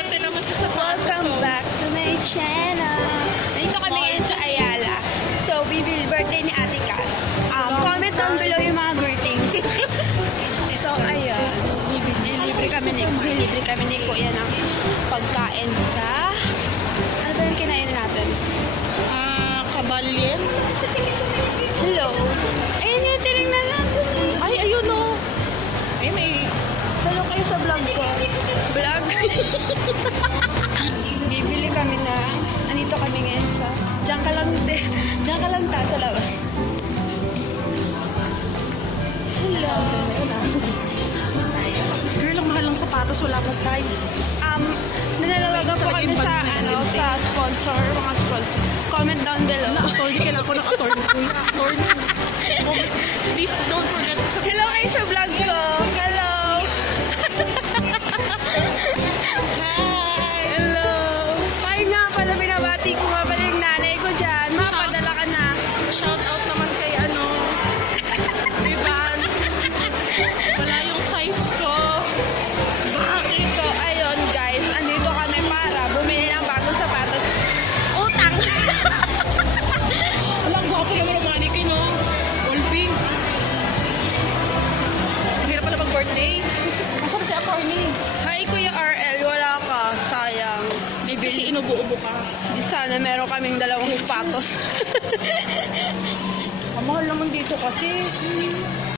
swerte naman sa sapatos. Welcome back to my channel. Nandito kami ngayon sa Ayala. So, birthday ni Ate Kat. Comment down below yung mga greetings. So, ayun. Libre kami ni Kuya ng pagkain sa... Ano ba yung kinain natin? Kabalyen? Hello. Ayun yung tinignan natin. Ay, ayun o. Ay, may... Hello kayo sa vlog ko. Vlog? Bibili kami na... Andito kami ngayon sa... Diyan ka lang ta sa labas. Hello. Girl, ang mahal ng sapatos. Wala pa size. Nanalawagan po kami sa sponsor, mga sponsor. Comment down below. Na-attorney, kailangan ko ng attorney. Attorney. Please don't forget to subscribe. Hello kayo sa vlog ko. Hello. Hi! Hello. Hi nga pala, binabati ko nga pala yung nanay ko dyan. Mapadala ka na. Shout out naman kay Vivan. Wala yung size ko. Okay, so ayun guys, andito kami para bumili ng bagong sapatos. Utang! Walang gwapo naman ang mannequin, no? Olbing. Ang hirap pala mag-birthday. Masarap si attorney. Hi Kuya RL, wala ka. Sayang. Kasi Bibili. inubo-ubo ka. Di sana meron kaming dalawang sapatos. Ang mahal naman dito kasi.